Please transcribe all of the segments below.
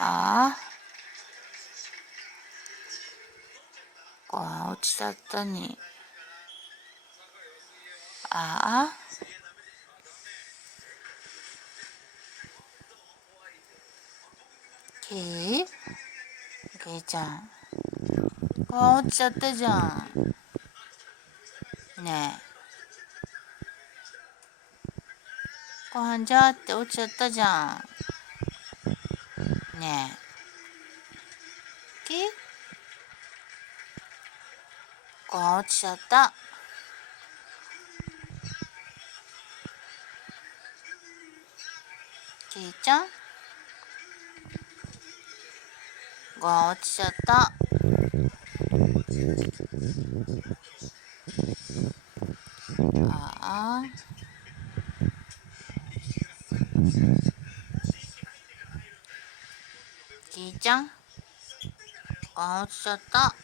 あご飯落ちちゃったに。あケイちゃん、ご飯落ちちゃったじゃん。ねえ、ご飯じゃーって落ちちゃったじゃん。ねえ、ご飯落ちちゃった。ケイちゃん、ご飯落ちちゃった。あケイちゃん、ご飯落ちちゃった。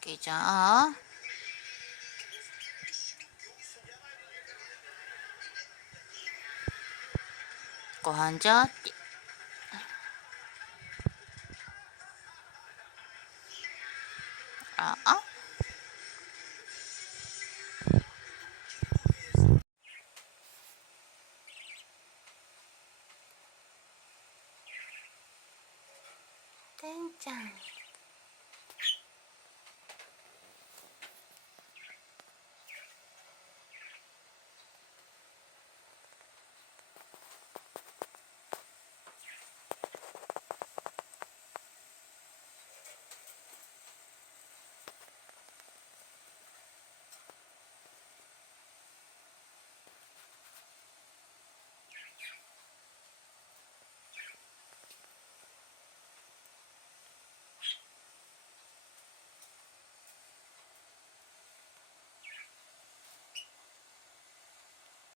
ケイちゃん、ご飯じゃーって。ああてんちゃん。